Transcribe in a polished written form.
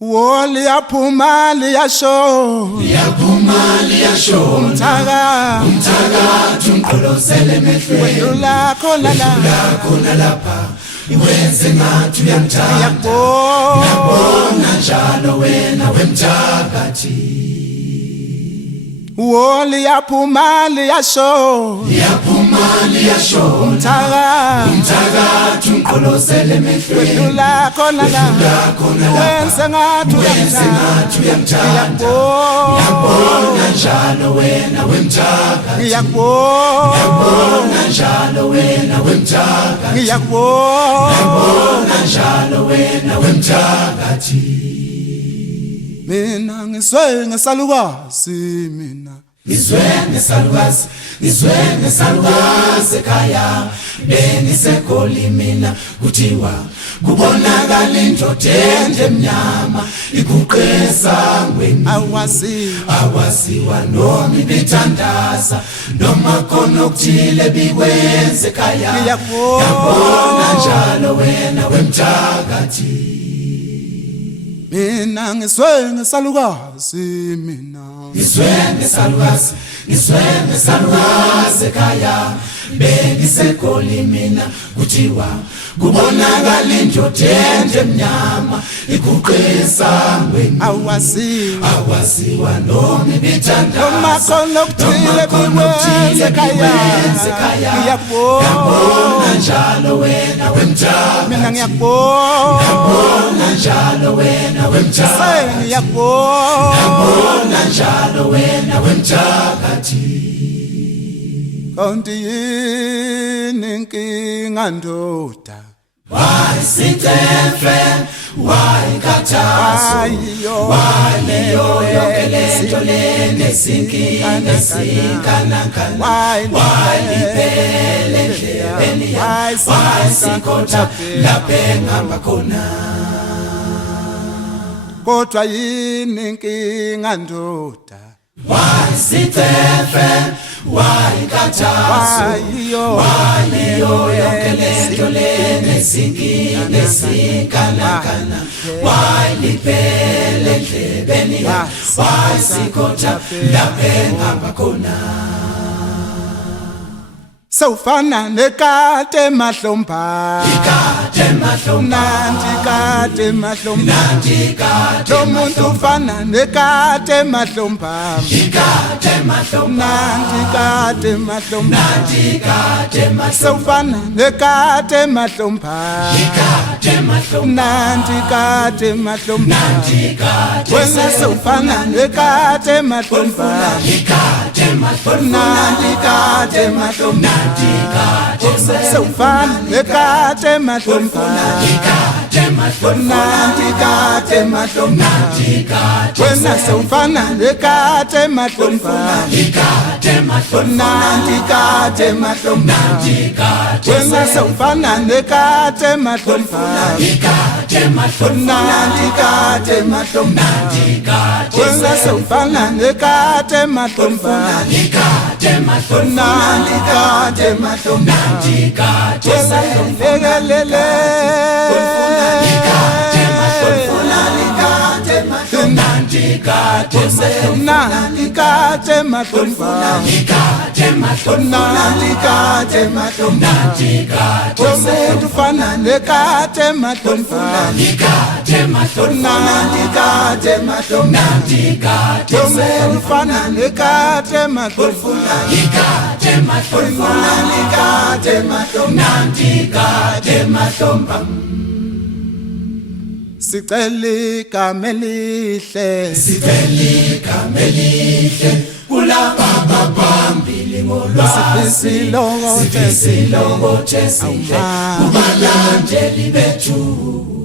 Wo liyaphuma liyasho umthaka umqolozele emehlweni wedlula khona lapha iwenze ngathi uyamthanda ngabona njalo wena wemthakathi wo liyaphuma liyasho umthaka umqolozele emehlweni wedlula khona wenze ngathi uyamthanda ngabona njalo wena wemthakathi ngabona njalo wena wemthakathi ngabona njalo wena wemthakathi mina ngizwe ngesalukazi ngizwe ngesalukazi ekhaya bengiseGoli mina kuthiwa kubonakala indoda emnyama iguqeza ngweni awaziwa noma ibithandaza noma khona okuthile bikwenze ekhaya yabona njalo wena wemthakathi mina ngizwe ngesalukazi ngizwe ngesalukazi ekhaya bengiseGoli mina kuthiwa kubonakala indoda emnyama iguqeza ngweni awaziwa noma ibithandaza noma khona okuthile bikwenze ekhaya yabona njalo wena wemthakathi mina ngiyabona njalo wena wemthakathi ngiyabona njalo wena wemthakathi kanti yini inkinga ndoda why sitefe why kathazo why leyo yonke lento lenezinkinga ezinkanakana why liphele endlebeni yami why sikhotha lapho engihamba khona kodwa yini inkinga ndoda why sitefe why kathazo why leyo yonke lento lenezinkinga ezinkanakana why liphele endlebeni yami why sikhotha lapho engihamba khona sewufana nekate mahlomba nandi kate mahlomba lo muntu ufana nekate mahlomba nandi kate mahlomba sewufana nekate mahlomba nandi kate mahlomba wena sewufana nekate mahlomba nandi kate mahlomba sewufana nekate mahlomba nandi kate mahlomba wena sewufana nekate mahlomba nandi kate mahlomba wena sewufana nekate mahlomba nandi kate mahlomba wena sewufana nekate mahlomba nandi kate mahlomba lekelele nandi kate mahlomba umuntu ufana nekate mahlomba nandi kate mahlomba umuntu ufana nekate mahlomba nandi kate mahlomba sicela igama elihle kulaba baphambili ngolwazi sisilongo sihle kubalandeli bethu